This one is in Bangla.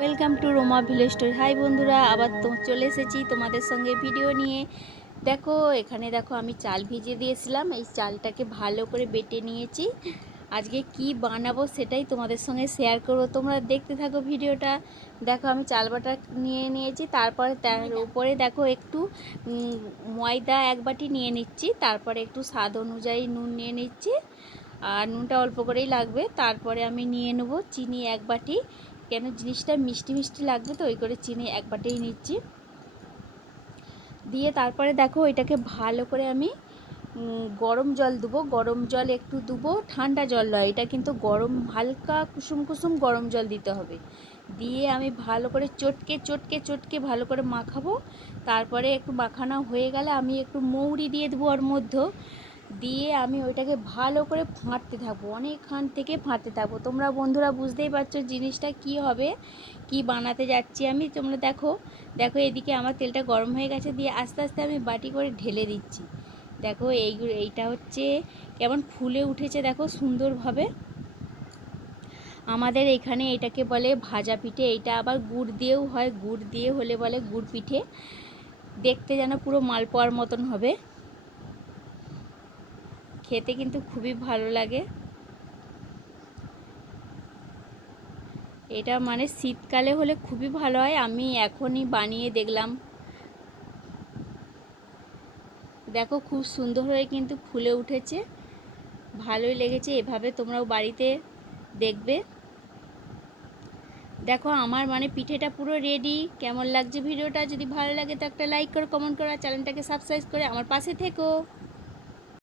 Welcome to Roma village store hi বন্ধুরা, আবার তো চলে এসেছি তোমাদের সঙ্গে ভিডিও নিয়ে। দেখো, এখানে দেখো আমি চাল ভিজিয়ে দিয়েছিলাম। এই চালটাকে ভালো করে বেটে নিয়েছি। আজকে কি বানাবো সেটাই তোমাদের সঙ্গে শেয়ার করব। তোমরা দেখতে থাকো ভিডিওটা। দেখো, আমি চাল বাটা নিয়ে নিয়েছি। তারপরে তার উপরে দেখো একটু ময়দা এক বাটি নিয়ে নিচ্ছি। তারপরে একটু স্বাদ অনুযায়ী নুন নিয়ে নিচ্ছি। আর নুনটা অল্প করেই লাগবে। তারপরে আমি নিয়ে নেব চিনি এক বাটি। কেন জিনিসটা মিষ্টি মিষ্টি লাগবে তো? ওই করে চিনি এক বাটেই নিচ্ছি। দিয়ে তারপরে দেখো এটাকে ভালো করে আমি গরম জল দেবো। গরম জল একটু দেবো। ঠান্ডা জল নয়, এটা কিন্তু গরম, হালকা কুসুম কুসুম গরম জল দিতে হবে। দিয়ে আমি ভালো করে চটকে চটকে চটকে ভালো করে মাখাবো। তারপরে একটু মাখানো হয়ে গেলে আমি একটু মৌরি দিয়ে দেবো ওর মধ্যে দিয়ে আমি ওইটাকে ভালো করে ফাঁটতে থাকব অনেকক্ষণ থেকে ফাঁটতে থাকব। তোমরা বন্ধুরা বুঝতেই পারছ জিনিসটা কি হবে, কি বানাতে যাচ্ছি আমি। তোমরা দেখো দেখো এদিকে আমার তেলটা গরম হয়ে গেছে দিয়ে আস্তে আস্তে আমি বাটি করে ঢেলে দিচ্ছি। দেখো এইগুলো এইটা হচ্ছে কেমন ফুলে উঠেছে দেখো সুন্দরভাবে। আমাদের এখানে এটাকে বলে ভাজা পিঠে, এইটা আবার গুড় দিয়েও হয়, গুড় দিয়ে হলে বলে গুড় পিঠে। দেখতে যেন পুরো মালপোয়ার মতন হবে। খেতে কিন্তু খুবই ভালো লাগে। এটা মানে শীতকালে হলে খুবই ভালো হয়, আমি এখনই বানিয়ে দেখলাম। দেখো খুব সুন্দর হয়ে কিন্তু ফুলে উঠেছে, ভালোই লেগেছে, এভাবে তোমরাও বাড়িতে দেখবে। দেখো আমার মানে পিঠেটা পুরো রেডি কেমন লাগছে ভিডিওটা? যদি ভালো লাগে তো একটা লাইক করো কমেন্ট করো, আর চ্যানেলটাকে সাবস্ক্রাইব করে আমার পাশে থেকো।